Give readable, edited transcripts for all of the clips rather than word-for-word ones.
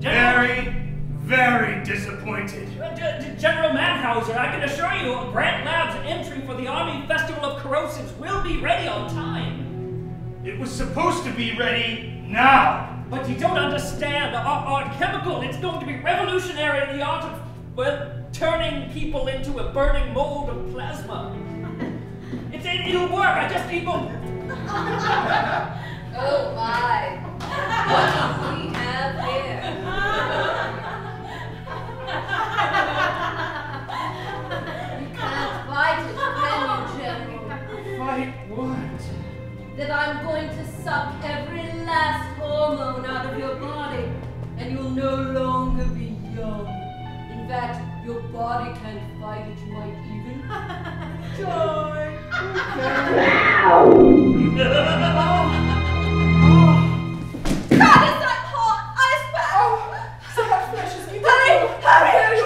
Very, very disappointed. General Manhauser, I can assure you, Grant Lab's entry for the Army Festival of Corrosives will be ready on time. It was supposed to be ready now. But you don't understand. Our chemical, it's going to be revolutionary in the art of, well, turning people into a burning mold of plasma. It'll work. I just need more. Oh my. What do we have here? You can't fight it, can you, General? Fight what? That I'm going to suck every last hormone out of your body, and you'll no longer be young. In fact, your body can't fight it, you might even die. God, is that hot? Ice bath! Oh, so much precious. Hurry!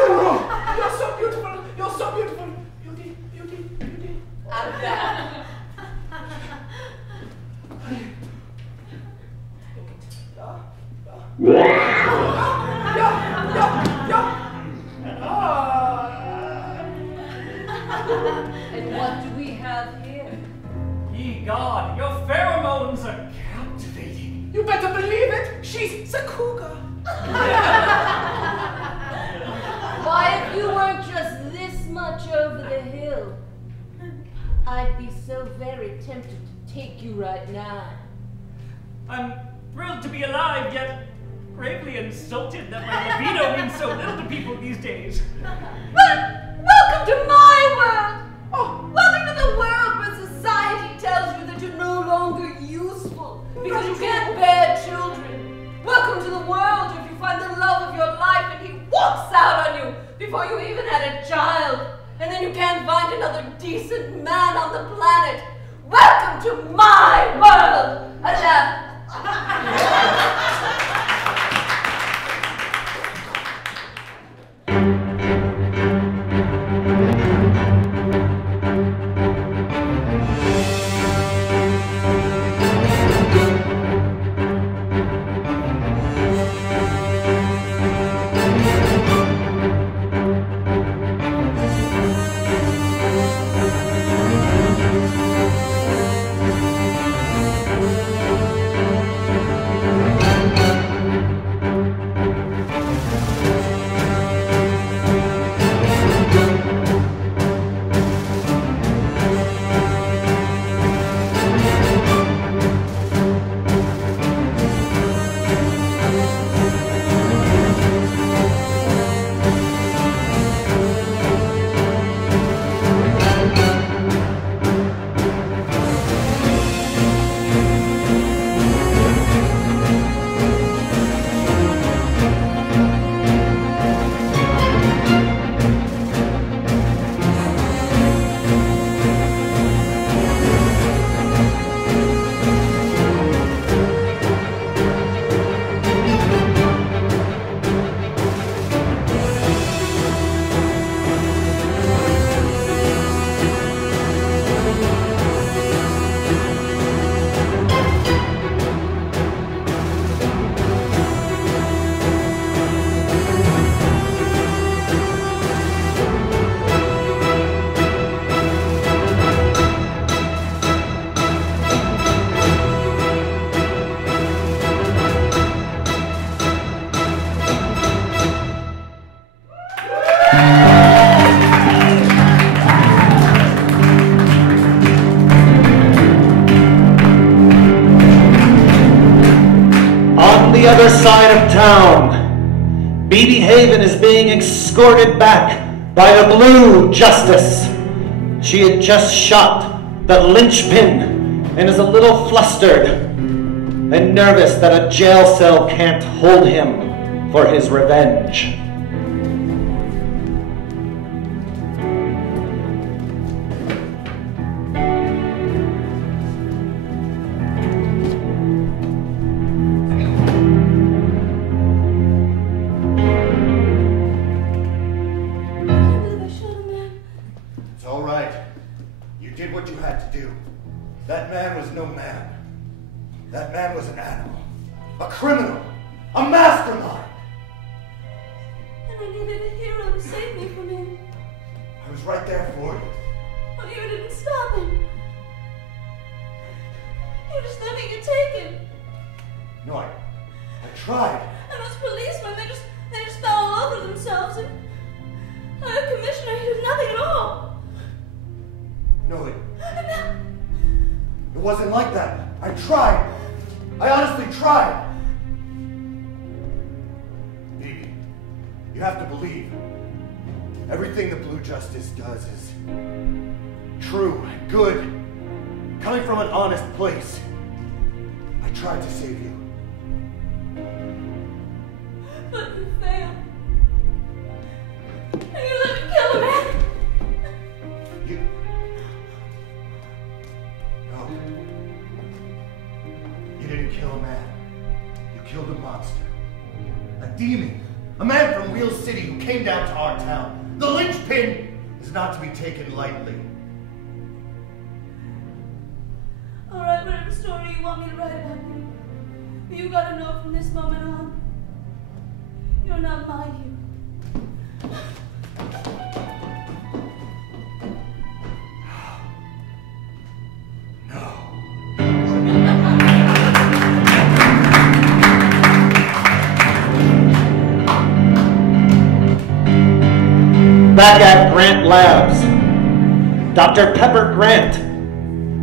You're so beautiful. You're so beautiful. Beauty, beauty, beauty. I'm back. And what do we have here? Ye God, your pheromones are captivating. You better believe it. She's the cougar. Why, if you weren't just this much over the hill, I'd be so very tempted to take you right now. I'm thrilled to be alive, yet gravely insulted that my libido means so little to people these days. Welcome to my world! Oh, welcome to the world where society tells you that you're no longer useful because you can't bear children. Welcome to the world if you find the love of your life and he walks out on you before you even had a child, and then you can't find another decent man on the planet. Welcome to my world! the other side of town. Bebe Haven is being escorted back by the Blue Justice. She had just shot the linchpin and is a little flustered and nervous that a jail cell can't hold him for his revenge. tried. And those policemen, they just fell all over themselves. And the commissioner, he did nothing at all. No, it wasn't like that. I tried. I honestly tried. Bebe, you have to believe. Everything the Blue Justice does is true, good, coming from an honest place. I tried to save you. But you failed. And you let me kill a man. No. You didn't kill a man. You killed a monster. A demon. A man from Wheel City who came down to our town. The linchpin is not to be taken lightly. Alright, whatever story you want me to write about you. But you gotta know from this moment on, you're not my hero. Back at Grant Labs, Dr. Pepper Grant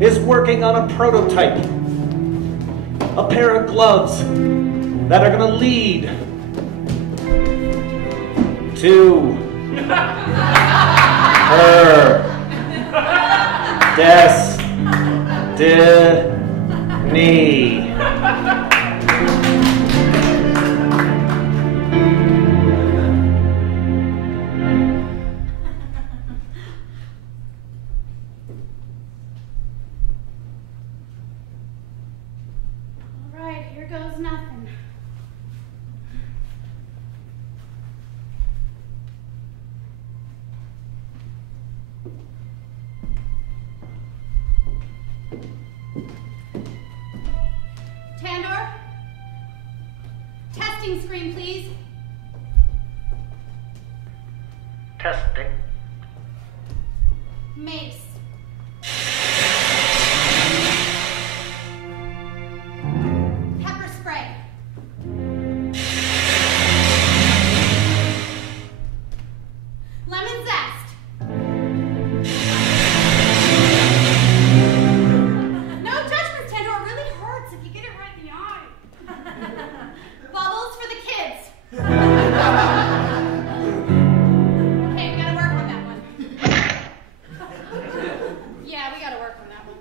is working on a prototype. A pair of gloves that are going to lead to her destiny. Screen, please. Testing. Mace. Pepper spray. Lemon zest. No judgments, Tando. It really hurts if you get it right in the eye. Bubbles for the kids. Okay, we gotta work on that one. Yeah, we gotta work on that one.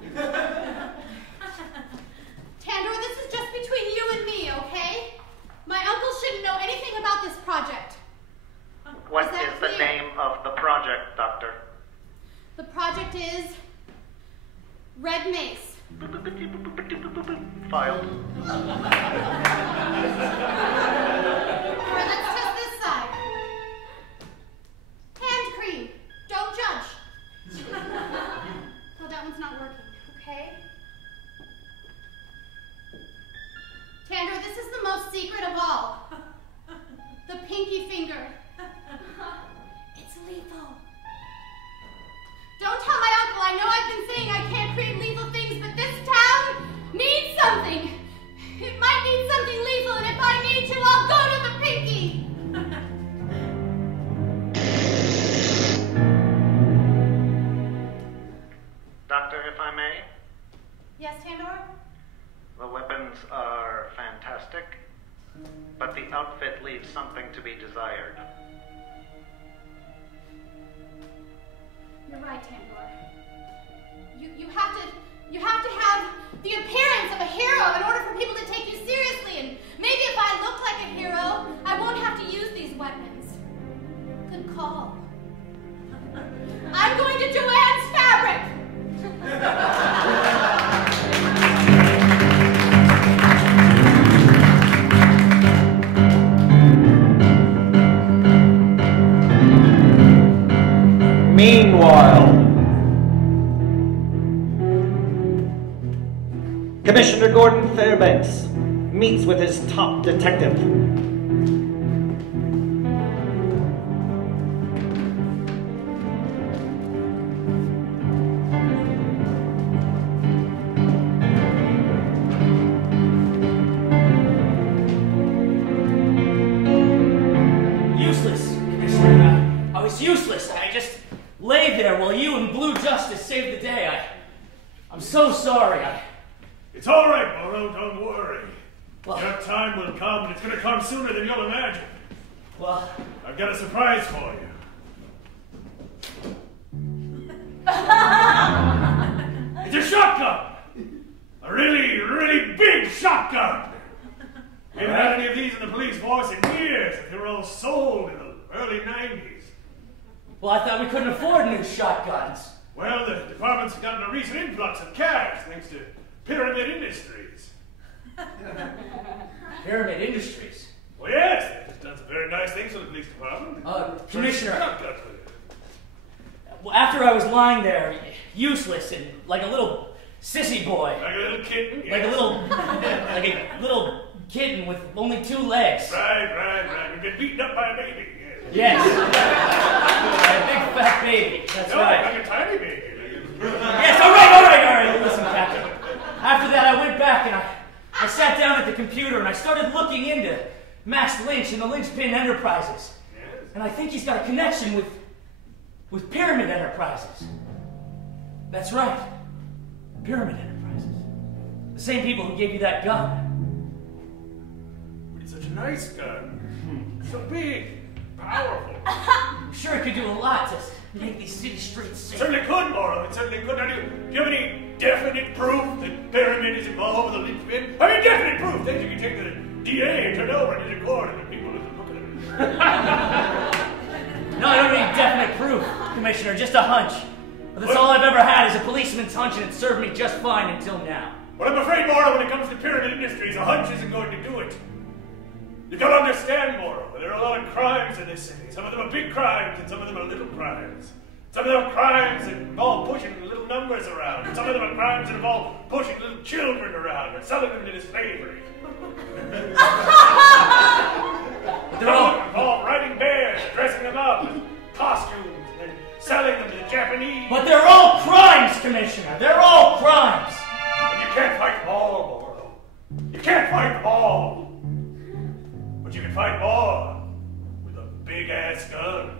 Tandor, this is just between you and me, okay? My uncle shouldn't know anything about this project. What is the name of the project, Doctor? The project is Red Mace. Filed. Alright, let's test this side. Hand cream. Don't judge. Well, that one's not working, okay? Tandor, this is the most secret of all. The pinky finger. It's lethal. Don't tell my uncle. I know I've been saying I can't create lethal things, but this town needs something. It might need something lethal, and if I need to, I'll go to the pinky. Doctor, if I may? Yes, Tandor? The weapons are fantastic, but the outfit leaves something to be desired. You're right, Tandor. You have to have the appearance of a hero in order for people to take you seriously, and maybe if I look like a hero, I won't have to use these weapons. Good call. I'm going to Joanne's Fabric! Meanwhile, Commissioner Gordon Fairbanks meets with his top detective. useless. I just lay there while you and Blue Justice saved the day. I'm so sorry. It's all right, Mauro. Don't worry. Well, Your time will come, and it's going to come sooner than you'll imagine. Well, I've got a surprise for you. It's a shotgun! A really, really big shotgun! We haven't had any of these in the police force in years. They were all sold in the early 90s. Well, I thought we couldn't afford new shotguns. Well, the department's gotten a recent influx of cash thanks to Pyramid Industries. Pyramid Industries? Well, yes, they've done some very nice things for the police department. Commissioner, well, after I was lying there, useless and like a little sissy boy. Like a little kitten? Yes. Like a little kitten with only 2 legs. Right. You've been beaten up by a baby. Yes. A big fat baby. That's right. Like a tiny baby. Yes, all right. Listen, Captain. After that, I went back and I sat down at the computer and I started looking into Max Lynch and the Lynchpin Enterprises. Yes. And I think he's got a connection with Pyramid Enterprises. That's right. Pyramid Enterprises. The same people who gave you that gun. But it's such a nice gun. So big. Powerful. I'm sure it could do a lot to make these city streets safe. Certainly could, Mauro. It certainly could. Now, do you have any definite proof that Pyramid is involved with the Lynchpin? I mean, definite proof. Things you can take to the DA and turn over and his record and the people who look at it. No, I don't need definite proof, Commissioner. Just a hunch. But that's all I've ever had is a policeman's hunch, and it served me just fine until now. Well, I'm afraid, Mauro, when it comes to Pyramid Industries, a hunch isn't going to do it. You've got to understand, Mauro, there are a lot of crimes in this city. Some of them are big crimes, and some of them are little crimes. Some of them are crimes that involve pushing little numbers around. And some of them are crimes that involve pushing little children around and selling them into slavery. They're all involve riding bears, dressing them up in costumes, and then selling them to the Japanese. But they're all crimes, Commissioner. They're all crimes. And you can't fight them all, Mauro. You can't fight them all. But you can fight more with a big-ass gun.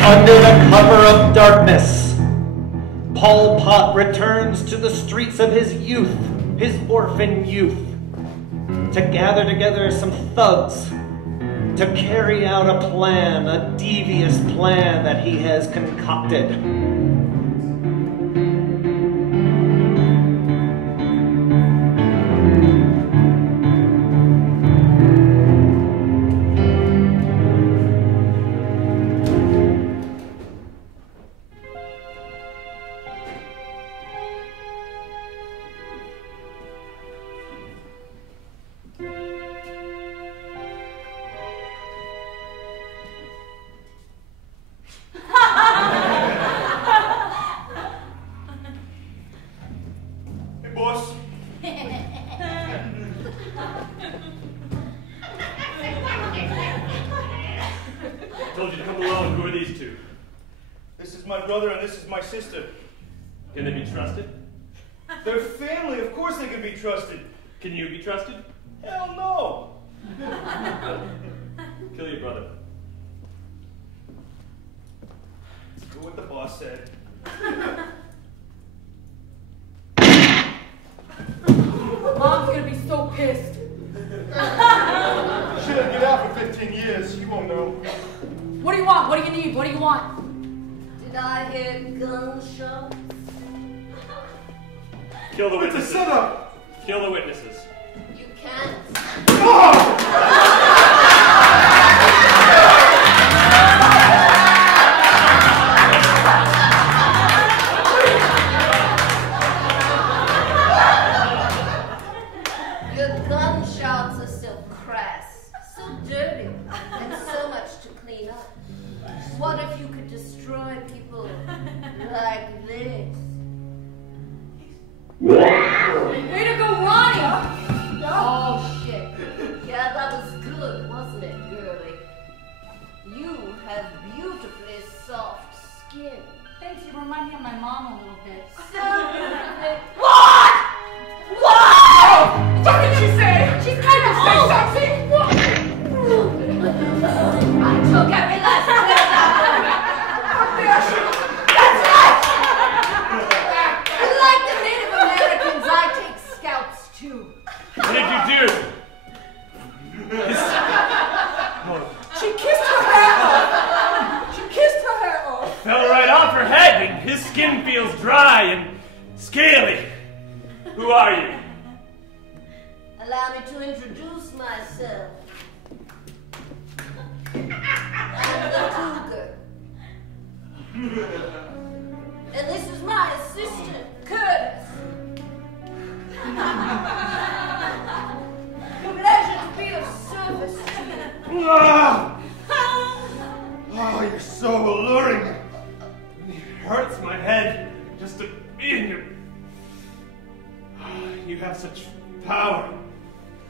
Under the cover of darkness, Pott returns to the streets of his youth, his orphan youth, to gather together some thugs to carry out a plan, a devious plan that he has concocted. Can they be trusted? They're family, of course they can be trusted. Can you be trusted? Hell no! Kill your brother. Do what the boss said. Mom's gonna be so pissed. She didn't get out for 15 years, you won't know. What do you want? What do you need? What do you want? Did I hear gunshots? Kill the witnesses. It's a setup! Kill the witnesses. You can't. Your gunshots are so crass, so dirty, and so much to clean up. What if you could destroy people like this? Way to go, Ronnie! Oh, shit. Yeah, that was good, wasn't it, girlie? You have beautifully soft mom a little bit. So What? What did she say? She's kind of Say old. something. What? I took every last bit of that. That's right. Like the Native Americans, I take scalps too. What did you do? She kissed her hair off. She kissed her hair off. Fell right off her head, and his skin feels dry and scaly. Who are you? allow me to introduce myself. I'm the cougar. And this is my assistant, Curtis. Pleasure to be of service to you. Oh, you're so alluring. It hurts my head just to be in your... You have such power.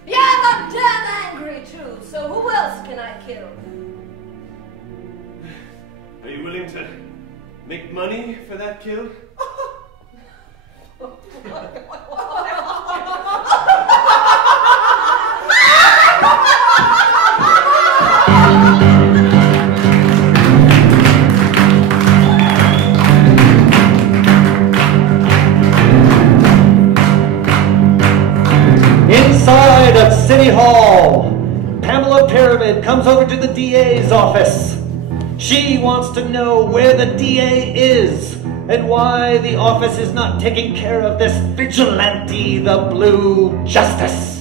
Yeah, I'm damn angry too, so who else can I kill? Are you willing to make money for that kill? Inside of City Hall, Pamela Pyramid comes over to the DA's office. She wants to know where the DA is and why the office is not taking care of this vigilante, the Blue Justice.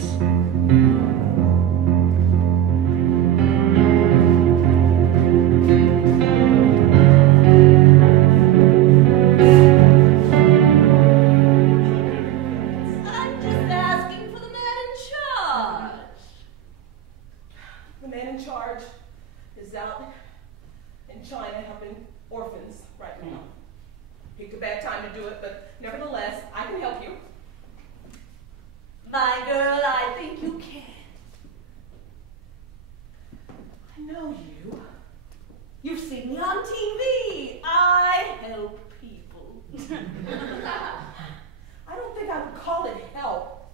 I'm just asking for the man in charge. The man in charge is out in China helping orphans right now. Picked a bad time to do it, but nevertheless, I can help you. My girl, I think you can. I know you. You've seen me on TV. I help people. I don't think I would call it help.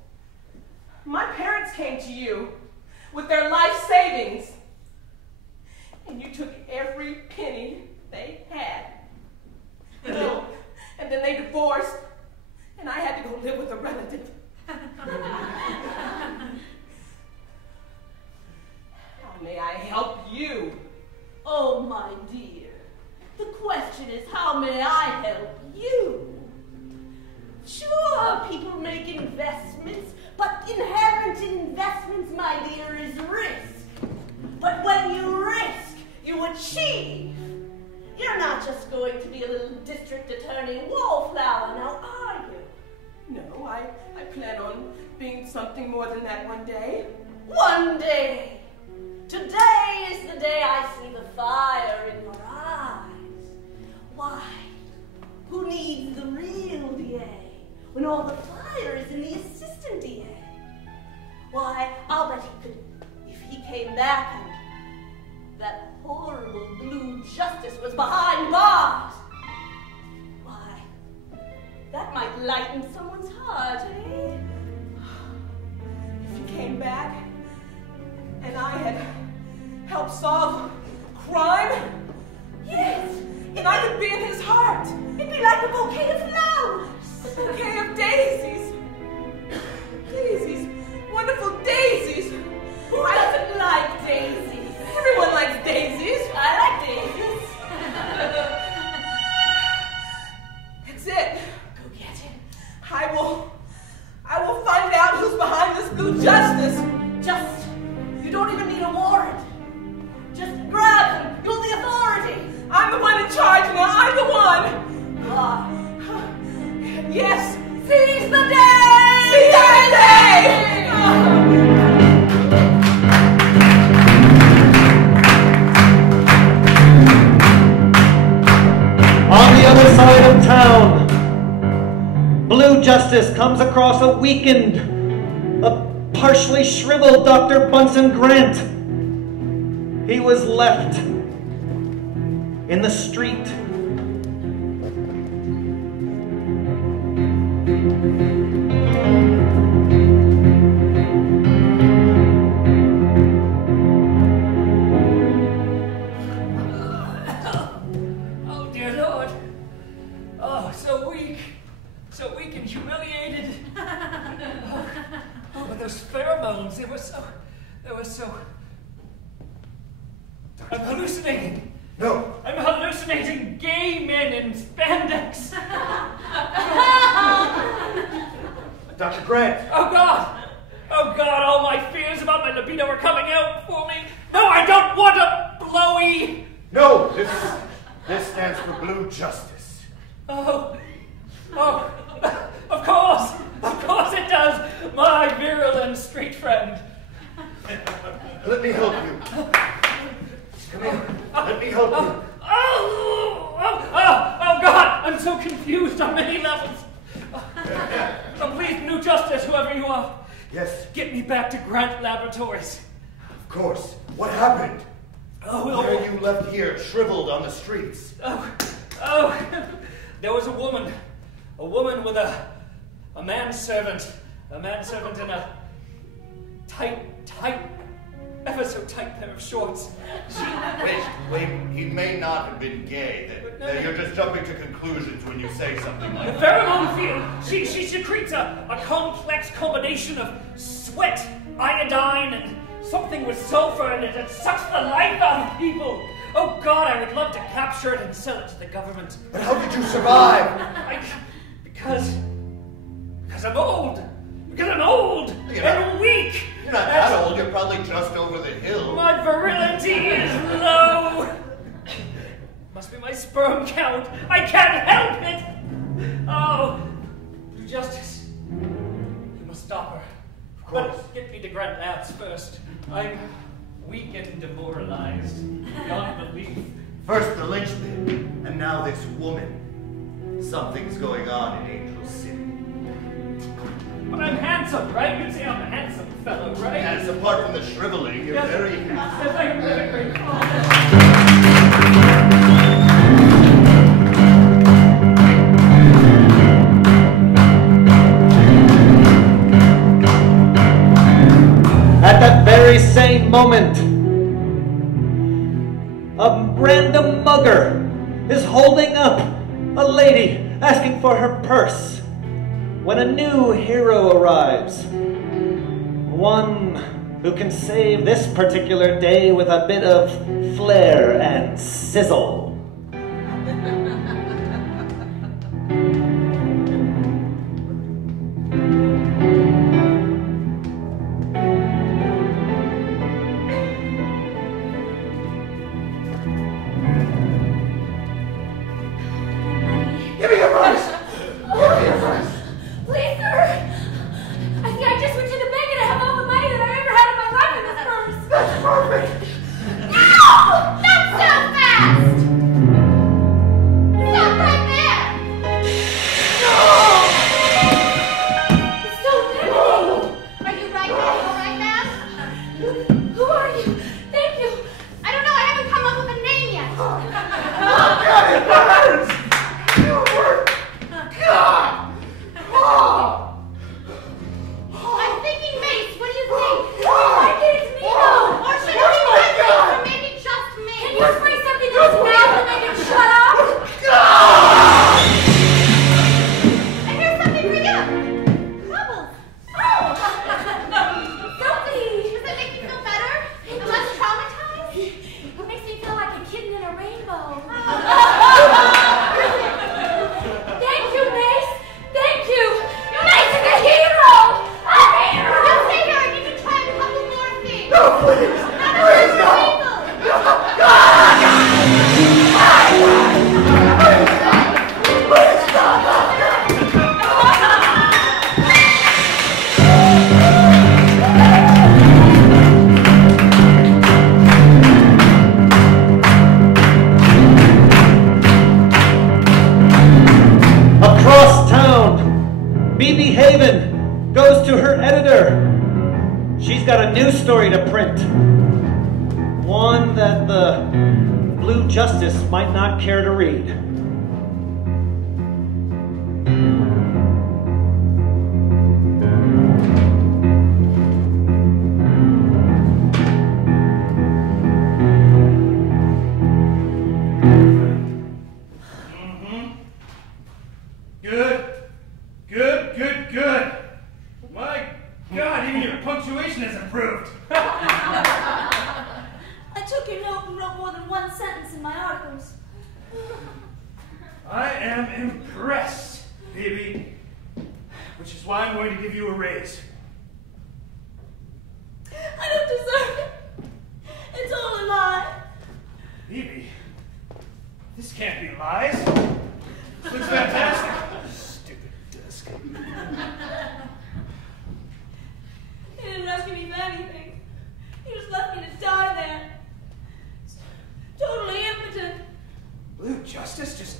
My parents came to you with their life savings, and you took every penny they had. And then they divorced, and I had to go live with a relative. How may I help you? Oh, my dear. The question is, how may I help you? Sure, people make investments, but inherent in investments, my dear, is risk. But when you risk, you achieve. You're not just going to be a little district attorney wallflower, now are you? No, I plan on being something more than that one day. One day. Today is the day I see the fire in your eyes. Why? Who needs the real DA when all the fire is in the assistant DA? Why, I'll bet he could, if he came back and that horrible Blue Justice was behind bars. Why, that might lighten someone's heart, eh? If you came back and I had helped solve crime, Yes, and I could be in his heart. it'd be like a bouquet of flowers. A bouquet of daisies. Daisies. Wonderful daisies. Who doesn't like daisies? Everyone likes daisies. I like daisies. That's it. Go get him. I will find out who's behind this Blue Justice. Just, you don't even need a warrant. Just grab him. You're the authority. I'm the one in charge now. I'm the one. Ah, Yes. seize the day! Seize the day! On the other side of town, Blue Justice comes across a weakened, a partially shriveled Dr. Bunsen Grant. He was left in the street. I'm hallucinating. No. I'm hallucinating gay men in spandex. Dr. Grant. Oh God! Oh God, all my fears about my libido are coming out for me. No, I don't want a blowy. No, this stands for blue justice. Oh, of course it does, my virulent street friend. Let me help you. Come here. Let me help you. Oh God, I'm so confused on many levels. Oh, please, New Justice, whoever you are. Yes. Get me back to Grant Laboratories. Of course. What happened? Oh, Why are you left here, shriveled on the streets? There was a woman with a manservant in a tight, ever so tight pair of shorts. Wait, he may not have been gay. You're just jumping to conclusions when you say something like The that. pheromone field, she secretes a complex combination of sweat, iodine, and something with sulfur in it that sucks the life out of people. Oh God, I would love to capture it and sell it to the government. But how did you survive? Because I'm old. Because I'm old and weak. You're not that old. You're probably just over the hill. My virility is low. Must be my sperm count. I can't help it. Oh, Blue Justice, you must stop her. Of course. But get me to Grant Labs first. I'm weak and demoralized beyond belief. First the lynchpin, and now this woman. Something's going on in Angel City. But I'm handsome, right? You'd say I'm a handsome fellow, right? Yes, apart from the shriveling, you're very handsome. Yes, I am very grateful. At that very same moment, a random mugger is holding up a lady asking for her purse when a new hero arrives. One who can save this particular day with a bit of flair and sizzle. Give me your purse! Give me your purse! Please, sir! I see I just went to the bank and I have all the money that I ever had in my life in this purse! That's perfect! No! Not so fast! Stop right there! No! It's so intimidating! Are you right, ma'am? All right, ma'am? Who are you? Thank you! I don't know, I haven't come up with a name yet! God, it burns! You were... God! Oh! I'm thinking Mace, what do you think? Why can't it be though? Or should it be Mace, or maybe just me? Can you spray something in his mouth and make him shut up? I hear something for you. Bubbles. Oh! Sophie! Does that make you feel better? And less traumatized? It makes me feel like a kitten in a rainbow. Thank you, Mace. Thank you. Mace is a hero. A hero. Just stay here. I need to try a couple more things. No, please! Please, no! Please stop! Across town, Bebe Haven goes to her editor. She's got a new story to print. One that the Blue Justice might not care to read. Good. My God, even your punctuation has improved. I took your note and wrote my articles. I am impressed, Bebe, which is why I'm going to give you a raise. I don't deserve it. It's all a lie. Bebe, this can't be lies. This looks fantastic. Stupid desk. He didn't rescue me for anything. He just left me to die there. Totally impotent. Blue Justice just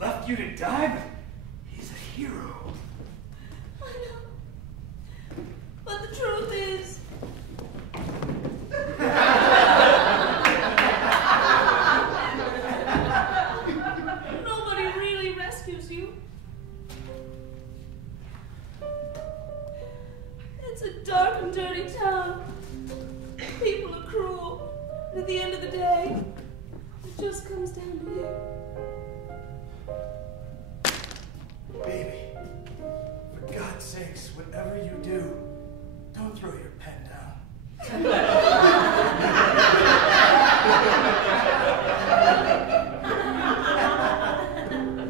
left you to die, but he's a hero. I know. But the truth is, nobody really rescues you. It's a dark and dirty town. People are cruel. And at the end of the day, it just comes down to you. Baby, for God's sakes, whatever you do, don't throw your pen down.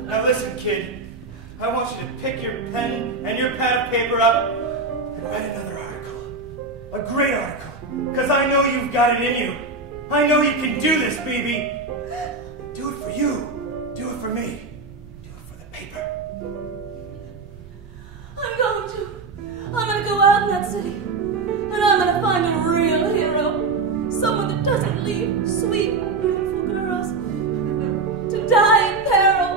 Now listen, kid. I want you to pick your pen and your pad of paper up and write another article. A great article. Because I know you've got it in you. I know you can do this, Bebe. Do it for you. Do it for me. Do it for the paper. I'm going to go out in that city. And I'm going to find a real hero. Someone that doesn't leave sweet, beautiful girls to die in peril.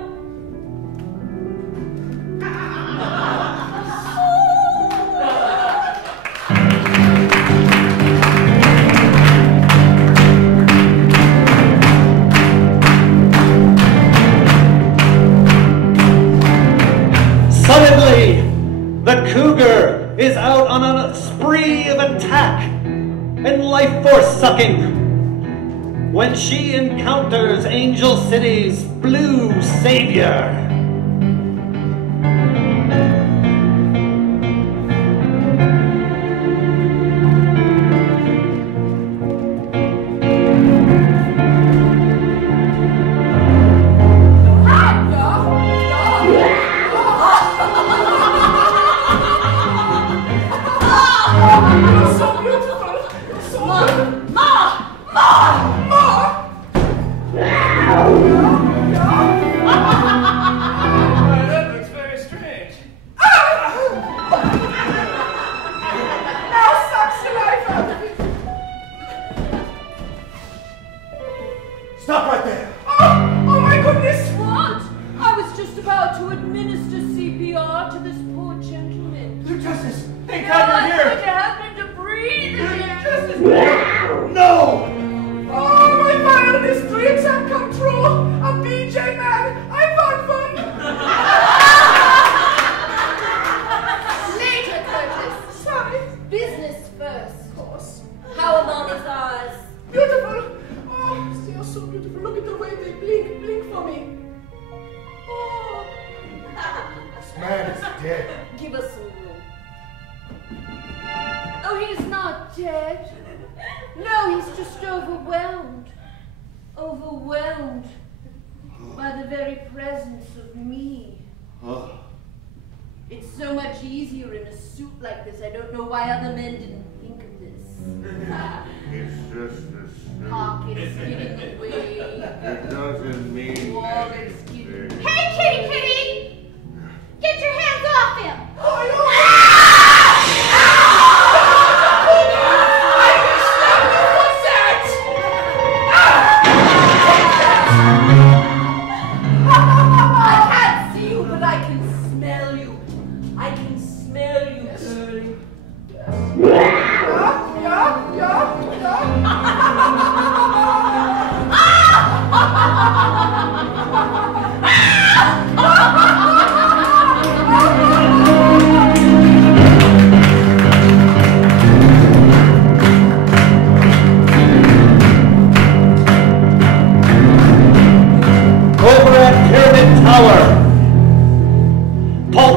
Suddenly, the cougar is out on a spree of attack and life force sucking when she encounters Angel City's blue savior.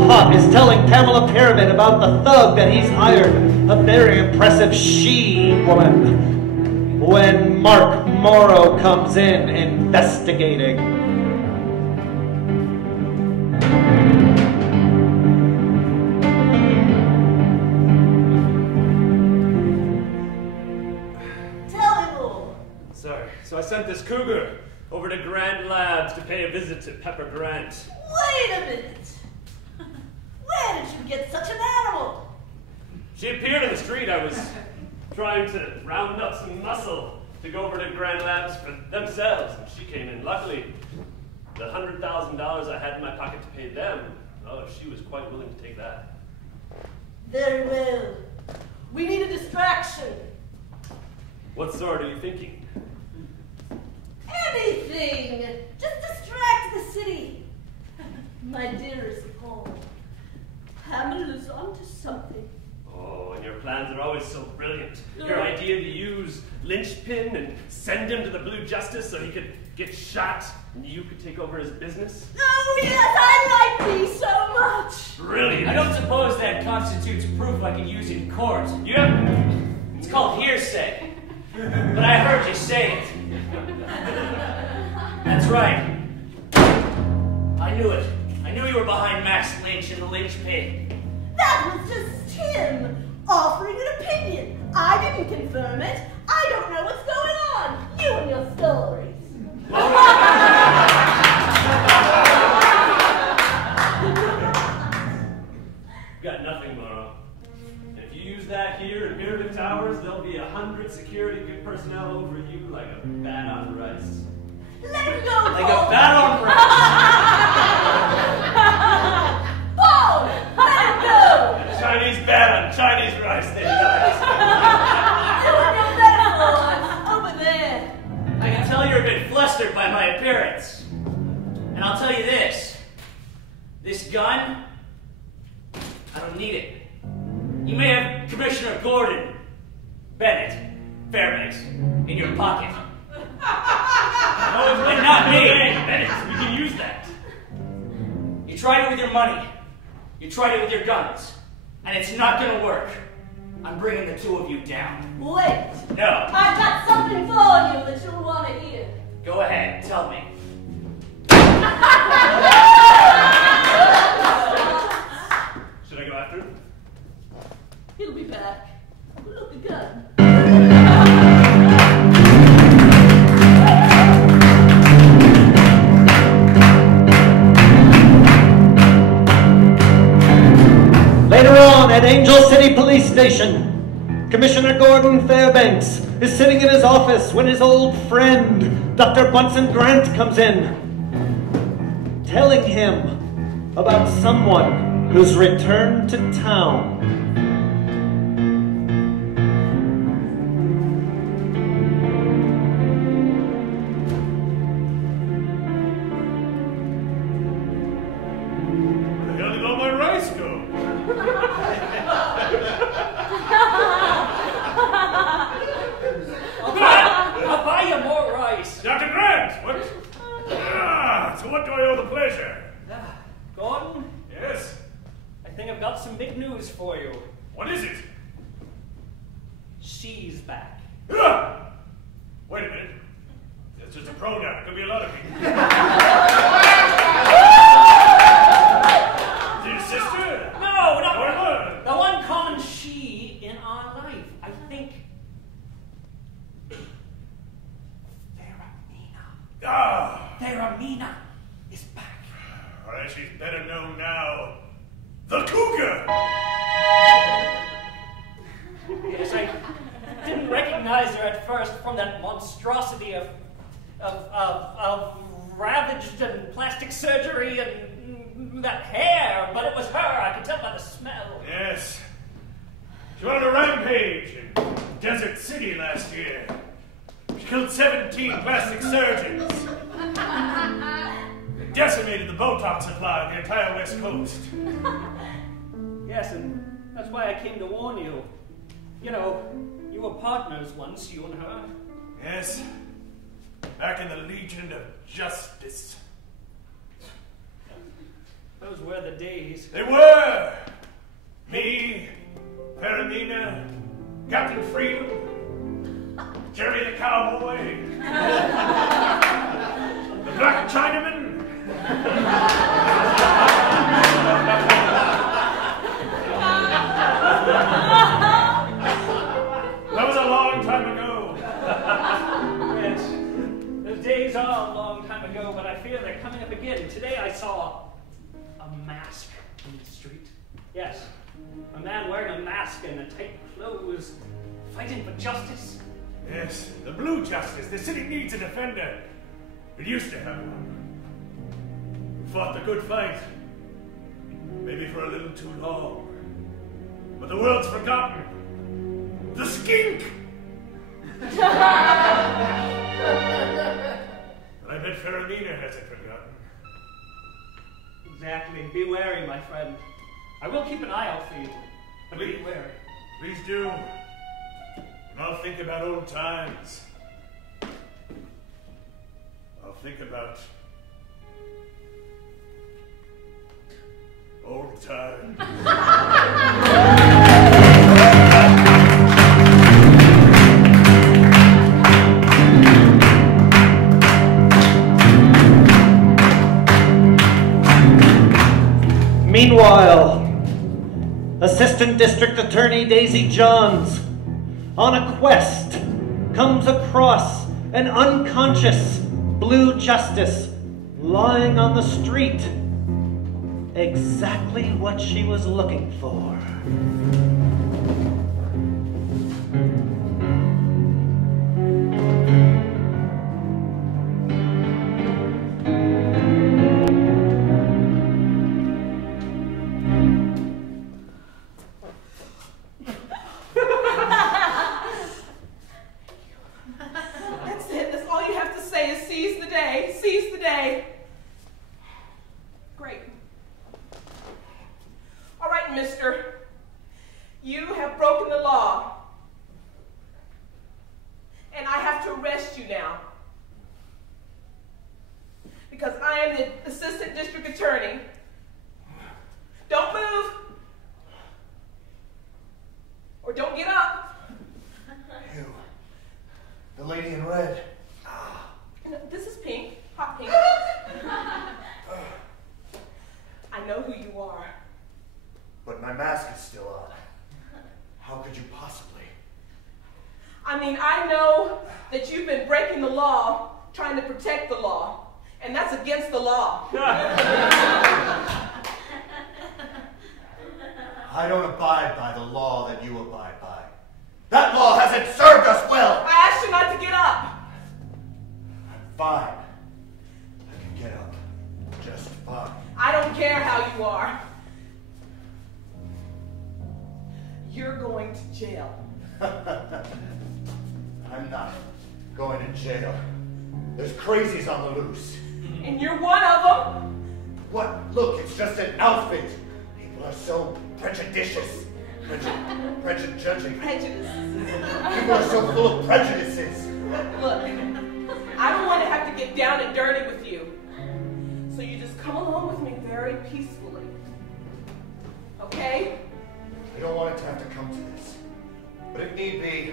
Pott is telling Pamela about the thug that he's hired, a very impressive she-woman, when Mark Mauro comes in investigating. Tell me more. Sorry. So I sent this cougar over to Grant Labs to pay a visit to Pepper Grant. Wait a minute. Where did you get such an animal? She appeared in the street. I was trying to round up some muscle to go over to Grand Labs for themselves, and she came in. Luckily, the $100,000 I had in my pocket to pay them, oh, she was quite willing to take that. Very well. We need a distraction. What sort are you thinking? Anything. Just distract the city. My dearest Paul, Pamela's onto something. Oh, and your plans are always so brilliant. Your idea to use Lynchpin and send him to the Blue Justice so he could get shot and you could take over his business? Oh, yes, I like thee so much. Brilliant. I don't suppose that constitutes proof I can use in court. Yep. It's called hearsay. But I heard you say it. That's right. I knew it. I knew you were behind Max Lynch in the Lynch pit. That was just him offering an opinion. I didn't confirm it. I don't know what's going on. You and your stories. Got nothing, Mauro. If you use that here in Pyramid Towers, there'll be 100 security personnel over you like a bat on rice. Let him go, Like Paul. a bat on rice. Paul, let him go. Chinese bat on Chinese rice, there you You and your metaphors over there. I can tell you're a bit flustered by my appearance. And I'll tell you this. This gun, I don't need it. You may have Commissioner Gordon, Bennett, Fairbanks in your pocket. And not me. Bennett, we can use that. You tried it with your money. You tried it with your guns. And it's not gonna work. I'm bringing the two of you down. Wait. No. I've got something for you that you'll want to hear. Go ahead, tell me. Should I go after him? He'll be back. Look, the gun. Later on at Angel City Police Station, Commissioner Gordon Fairbanks is sitting in his office when his old friend, Dr. Bunsen Grant, comes in, telling him about someone who's returned to town. Where the hell did all my rice go? I'll buy you more rice. Dr. Grant, what? Ah, so what do I owe the pleasure? Gordon, Yes? I think I've got some big news for you. What is it? She's back. Ah! Wait a minute. That's just a pronoun. It could be a lot of people. Is it your sister? No, not Or her? the one common she in our life. I think Ah! Theramina is back. Or as she's better known now, the cougar! Yes, I didn't recognize her at first from that monstrosity of ravaged and plastic surgery and that hair, but it was her. I could tell by the smell. Yes. She went on a rampage in Desert City last year. She killed 17 plastic surgeons. It decimated the Botox supply of the entire West Coast. Yes, and that's why I came to warn you. You know, you were partners once, you and her. Yes. Back in the Legion of Justice. Those were the days. They were! Me, Perenina, Captain Freedom. Jerry the cowboy. The black Chinaman. That was a long time ago. Yes, those days are a long time ago, but I fear they're coming up again. Today I saw a mask in the street. Yes, a man wearing a mask and a tight clothes, fighting for justice. Yes, the blue justice. The city needs a defender. It used to have one. We fought the good fight. Maybe for a little too long. But the world's forgotten. The skink! But I bet Faramina hasn't forgotten. Exactly. Be wary, my friend. I will keep an eye out for you. But be wary. Please do. And I'll think about old times. I'll think about old times. Meanwhile, Assistant District Attorney Daisy Johns, on a quest, comes across an unconscious blue justice lying on the street. Exactly what she was looking for. That's it. That's all you have to say is seize the day. Seize the day. Great. All right, mister. You have broken the law. And I have to arrest you now. Because I am the assistant district attorney. Don't move. Or don't get up. You. The lady in red. No, this is pink. Hot pink. I know who you are. But my mask is still on. How could you possibly? I mean, I know that you've been breaking the law, trying to protect the law, and that's against the law. I don't abide by the law that you abide by. That law hasn't served us well. I asked you not to get up. I'm fine. I can get up just fine. I don't care how you are. You're going to jail. I'm not going to jail. There's crazies on the loose. And you're one of them. What? Look, it's just an outfit. People are so prejudicious. Judging. Prejudice. People are so full of prejudices. Look, I don't want to have to get down and dirty with you. So you just come along with me very peacefully. Okay? I don't want it to have to come to this. But if need be,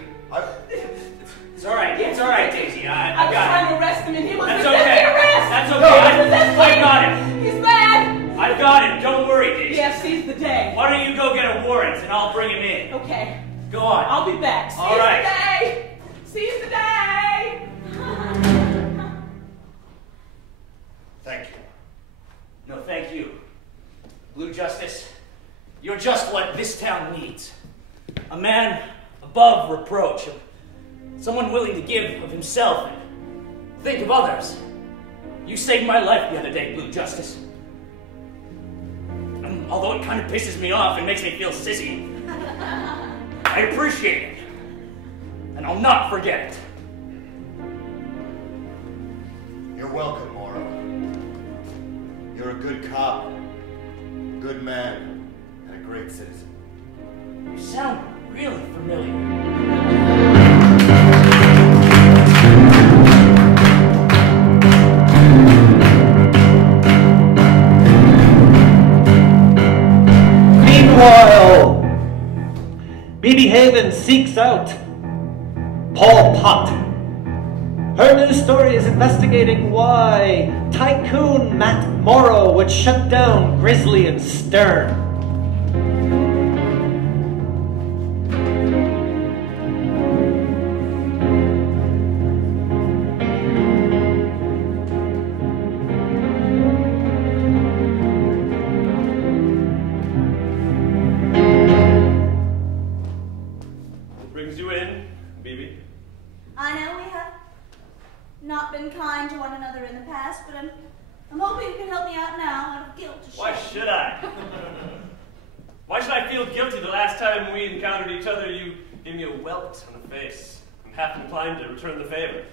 It's all right. It's all right, Daisy. I I was got trying it. to arrest him and he was That's resisting okay. arrest. That's No, okay. he was resisting. I got it. He's bad. I've got it. Don't worry, Daisy. Yeah, seize the day. Why don't you go get a warrant and I'll bring him in? Okay. Go on. I'll be back. Seize All right. the day. Seize the day. thank you. No, thank you. Blue Justice, you're just what this town needs. A man above reproach. Someone willing to give of himself and think of others. You saved my life the other day, Blue Justice. And although it kind of pisses me off and makes me feel sissy, I appreciate it. And I'll not forget it. You're welcome, Mauro. You're a good cop, good man, and a great citizen. You sound really familiar. Meanwhile, Bebe Haven seeks out Paul Pott. Her new story is investigating why Tycoon Matt Mauro would shut down Grizzly and Stern. What brings you in, Bebe? I know we have not been kind to one another in the past, but I'm hoping you can help me out now out of guilt. Why should I? Why should I feel guilty? The last time we encountered each other, you gave me a welt on the face. I'm half inclined to return the favor.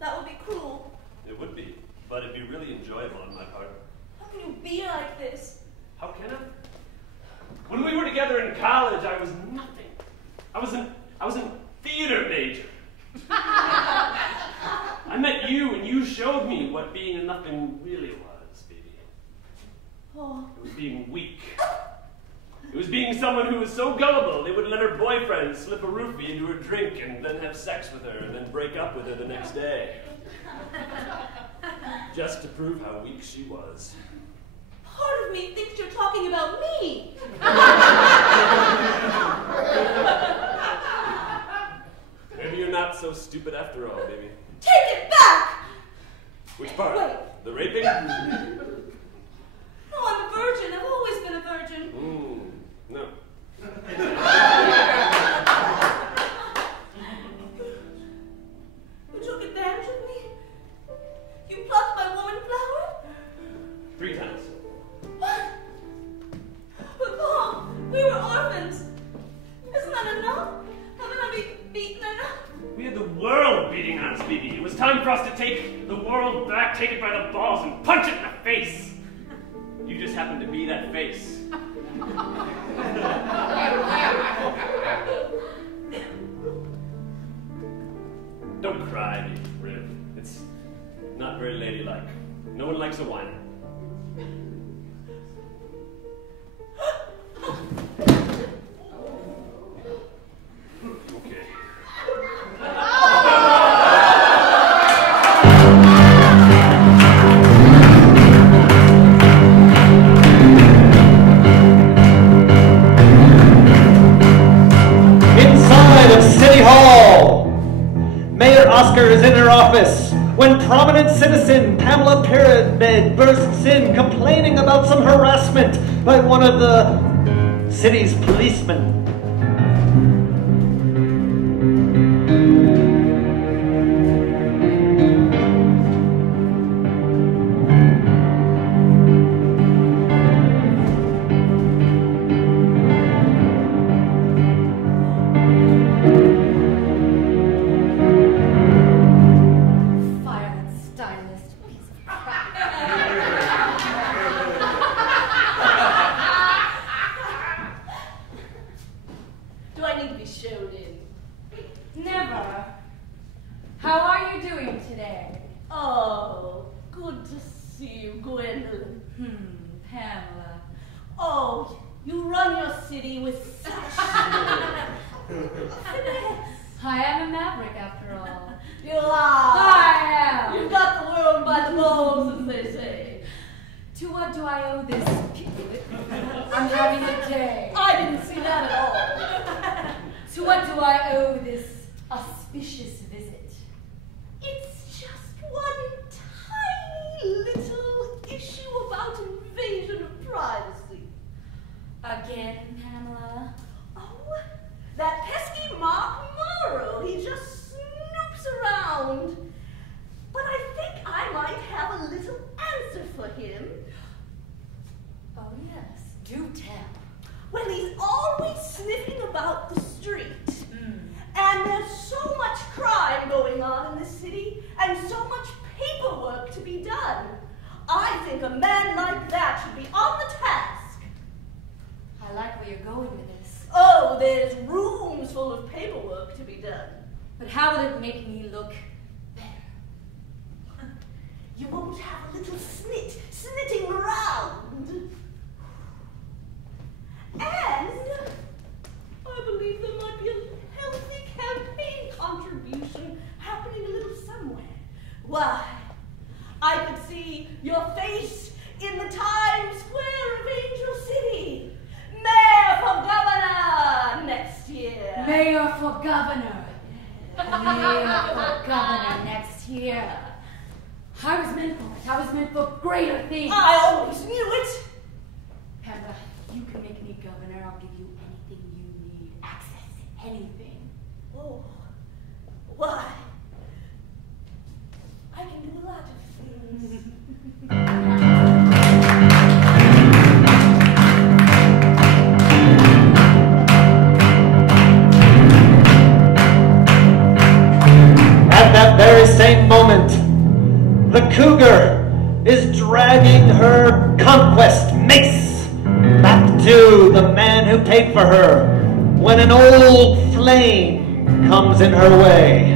That would be cruel. It would be, but it'd be really enjoyable on my part. How can you be like this? How can I? When we were together in college, I was nothing. I was an theater major. I met you and you showed me what being a nothing really was, baby. Oh. It was being weak. It was being someone who was so gullible they would let her boyfriend slip a roofie into her drink and then have sex with her and then break up with her the next day. Just to prove how weak she was. Part of me thinks you're talking about me. Maybe you're not so stupid after all, baby. Take it back! Which part? Wait. The raping? No, I'm a virgin. I've always been a virgin. No. You took advantage of me? You plucked my woman flower? 3 times. What? But Paul, we were orphans. Isn't that enough? Haven't I been beaten enough? We had the world beating on us, Bebe. It was time for us to take the world back, take it by the balls, and punch it in the face. You just happened to be that face. Don't cry, Bebe, really. It's not very ladylike. No one likes a whiner. Okay. Inside of City Hall, Mayor Oscar is in her office when prominent citizen Pamela Pyramid bursts in complaining about some harassment by one of the city's policemen. Pamela. Oh, you run your city with such finesse. I am a maverick after all. You are. I am. You've got the world by the balls, as they say. To what do I owe this? I'm having a day. I didn't see that at all. To what do I owe this auspicious visit? It's just one tiny little issue about invasion of privacy. Again, Pamela? Oh, that pesky Mauro, he just snoops around. But I think I might have a little answer for him. Oh, yes. Do tell. Well, he's always sniffing about the street. And there's so much crime going on in the city, and so much paperwork to be done. I think a man like that should be on the task. I like where you're going with this. Oh, there's rooms full of paperwork to be done. But how would it make me look better? You won't have a little snitting around. And I believe there might be a healthy campaign Why, I could see your face in the Times Square of Angel City. Mayor for governor next year. Mayor for governor. Mayor for governor next year. I was meant for it. I was meant for greater things. I always knew it. Pamela, you can make me governor. I'll give you anything you need. Access to anything. Oh, why? I can do a lot of things. At that very same moment, the cougar is dragging her conquest mace back to the man who paid for her when an old flame comes in her way.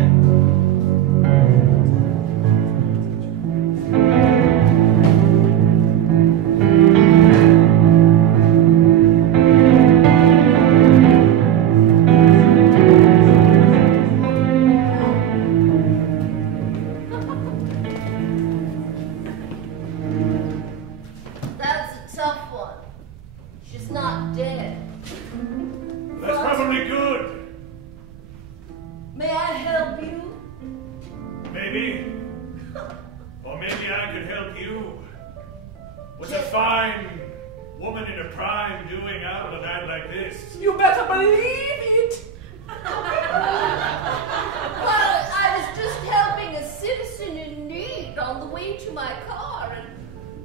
That's a tough one. She's not dead. That's probably good. May I help you? Maybe. Or maybe I could help you. What's a fine woman in her prime doing out on a night like this? You better believe it. Well, I was just helping a citizen in need on the way to my car, and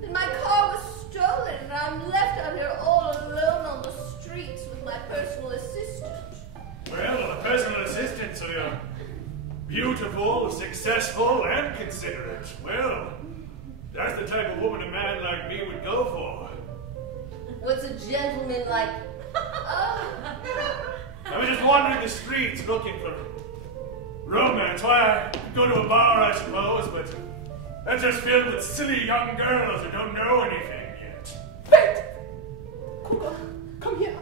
then my car was stolen, and I'm left out here all alone on the streets with my personal assistant. Well, a personal assistant, so you're beautiful, successful, and considerate. Well, that's the type of woman a man like me would go for. What's a gentleman like? I was just wandering the streets looking for romance. Why, I go to a bar, I suppose, but that's just filled with silly young girls who don't know anything yet. Wait! Cougar, come here.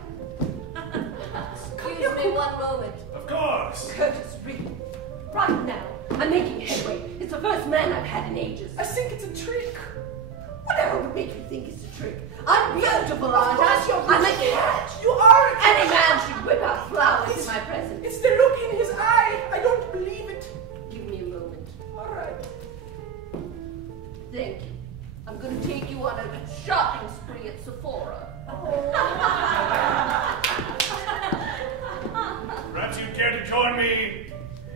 Excuse me one moment. Of course. Curtis, read. Right now, I'm making headway. It's the first man I've had in ages. I think it's a trick. Whatever would make you think it's a trick? I'm beautiful, aren't I? You're I'm a beautiful. cat. You are a cat. Any man should whip out flowers in my presence. It's the look in his eye. I don't believe it. Give me a moment. All right. Thank you. I'm going to take you on a shopping spree at Sephora. Perhaps you'd care to join me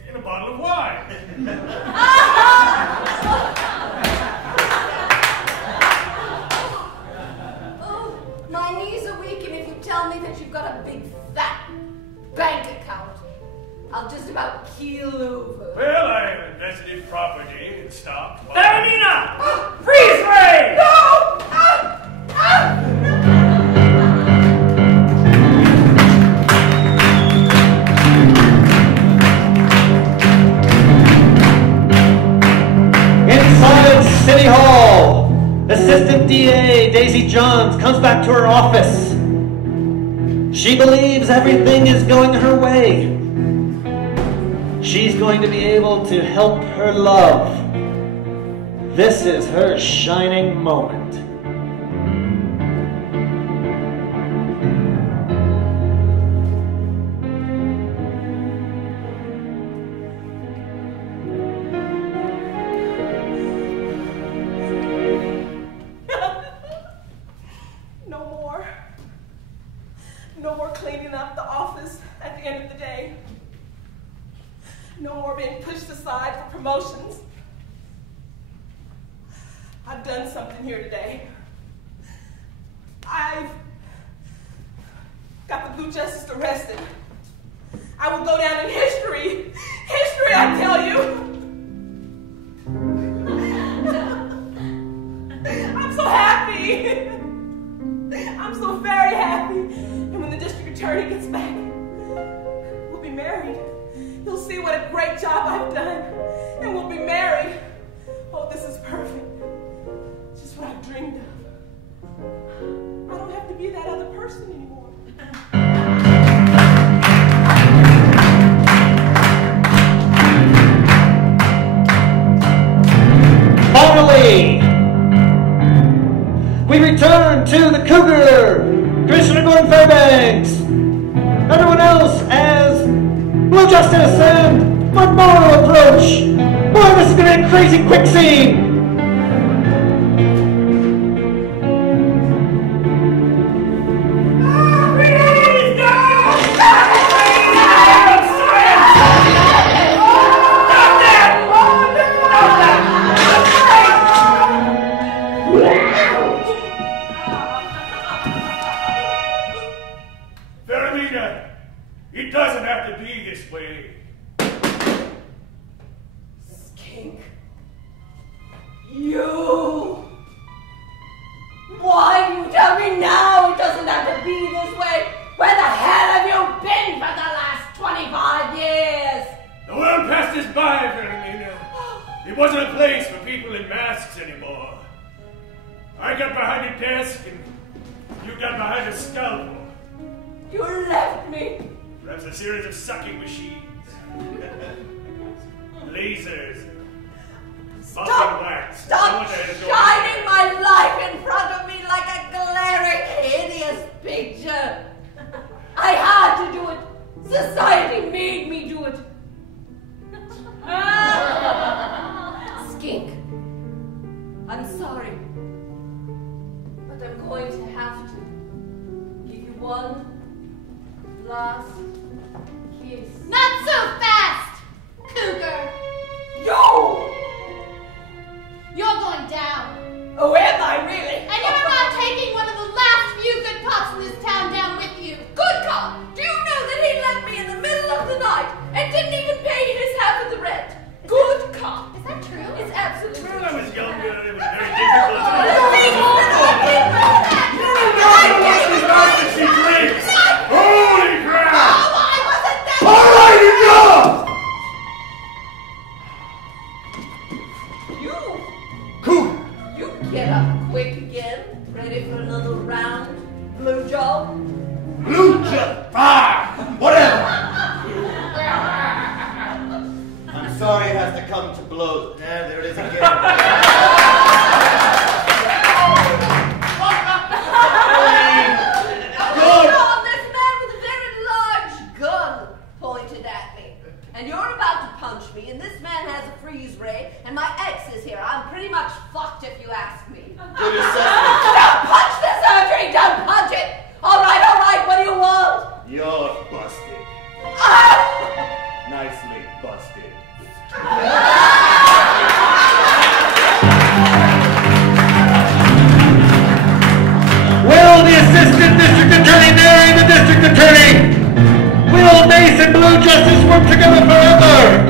in a bottle of wine. Oh, my knees are weak, and if you tell me that you've got a big fat bank account, I'll just about keel over. Well, I invested in property and stock. Baronina! Freeze ray! Inside City Hall, Assistant DA Daisy Johns comes back to her office. She believes everything is going her way. She's going to be able to help her love. This is her shining moment. No more cleaning up the office at the end of the day. No more being pushed aside for promotions. I've done something here today. I've got the Blue Justice arrested. I will go down in history. History, I tell you. I'm so happy. I'm so very happy. And when the district attorney gets back, we'll be married. He'll see what a great job I've done. And we'll be married. Oh, this is perfect. Just what I've dreamed of. I don't have to be that other person anymore. McKAY. We return to the Cougar, Commissioner Gordon Fairbanks. Everyone else as Blue Justice and Mauro approach. Boy, this is gonna be a crazy quick scene. It doesn't have to be this way. Skink. You. Why do you tell me now it doesn't have to be this way? Where the hell have you been for the last 25 years? The world passed us by, Veronica. It wasn't a place for people in masks anymore. I got behind a desk and you got behind a scalpel. You left me. Perhaps a series of sucking machines. Lasers. Stop shining my life in front of me like a glaring, hideous picture. I had to do it. Society made me do it. Skink. I'm sorry. But I'm going to have to give you one last kiss. Not so fast, Cougar. Yo! You're going down. Oh, am I really? And you're not taking one of the last few good cops in this town down with you. Good cop! Do you know that he left me in the middle of the night and didn't even pay his half of the rent? Good cop. Is that true? It's absolutely true. When I was younger, it was very difficult. She drinks. Holy crap! Oh, I wasn't that. All right, enough! You get up quick again, ready for another round, blue job? Blue job? Ah! Whatever! I'm sorry it has to come to blows. Yeah, there it is again. This man with a very large gun pointed at me. And you're about to punch me, and this man has a freeze ray, and my ex is here. I'm pretty much fucked if you ask me. Good assessment. Don't punch the surgery! Don't punch it! All right, what do you want? You're busted. Nicely busted. Will the Assistant District Attorney marry the District Attorney? Will Mace and Blue Justice work together forever?